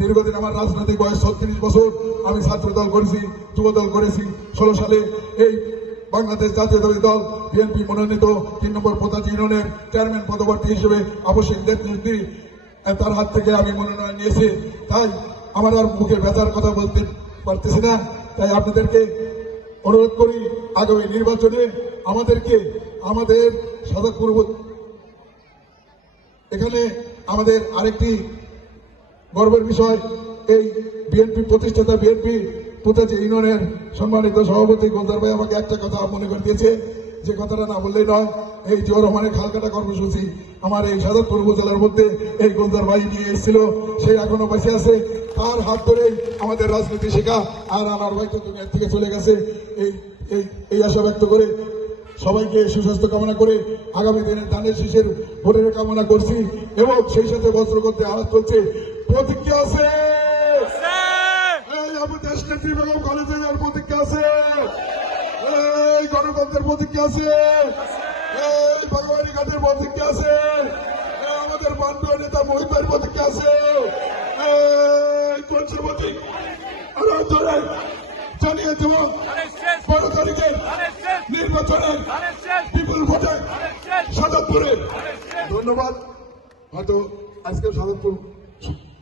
দীর্ঘদিন আমার রাজনৈতিক বয়স 36 বছর। আমি ছাত্র দল করেছি, যুব দল করেছি। 16 সালে এই বাংলাদেশ জাতীয়তাবাদী দল বিএনপি মনোনীত 3 নম্বর পোতাচি ইউনিয়নের চেয়ারম্যান পদপ্রার্থী হিসেবে আবশ্যিক নেতৃত্বে তার হাত থেকে আমি মনোনয়ন নিয়েছি। তাই আমার আর মুখে ব্যথার কথা বলতে পারতেছি না। তাই আপনাদেরকে অনুরোধ করি, আগামী নির্বাচনে আমাদেরকে আমাদের সাদাতপুর এখানে আমাদের আরেকটি গর্বের বিষয়, এই বিএনপি প্রতিষ্ঠাতা বিএনপি পোতাচি ইউনিয়নের সম্মানিত সভাপতি গোলজার ভাই আমাকে একটা কথা মনে করে দিয়েছে, যে কথাটা না বললেই নয়। এই জিয়াউর রহমানের খালকাটা কর্মসূচি আমার এই সাদাতপুর উপজেলার মধ্যে এই গোলজার ভাই নিয়ে এসেছিল, সে এখনো বেঁচে আছে। তার হাত ধরেই আমাদের রাজনীতি শেখা। আর আমার ভাই তো দুনিয়ার থেকে চলে গেছে। এই আশা ব্যক্ত করে সবাইকে সুস্বাস্থ্য কামনা করে আগামী দিনে ধানের শীষের ভোটের কামনা করছি। এবং সেই সাথে বস্ত্র করতে আওয়াজ করছে, প্রতিজ্ঞা আছে, দেশনেত্রী বেগম খালেদা জিয়ার প্রতিজ্ঞা আছে, এই গণতন্ত্রের প্রতিজ্ঞা আছে, এই ভগবানী ঘাটের প্রতিজ্ঞা আছে, আমাদের বান্ধব নেতা মহিতার প্রতিজ্ঞা আছে, এই পঞ্চবতী জানিয়ে দেব 12 তারিখের নির্বাচনে বিপুল ভোটে সাদাতপুরে। ধন্যবাদ। হয়তো আজকে সাদাতপুর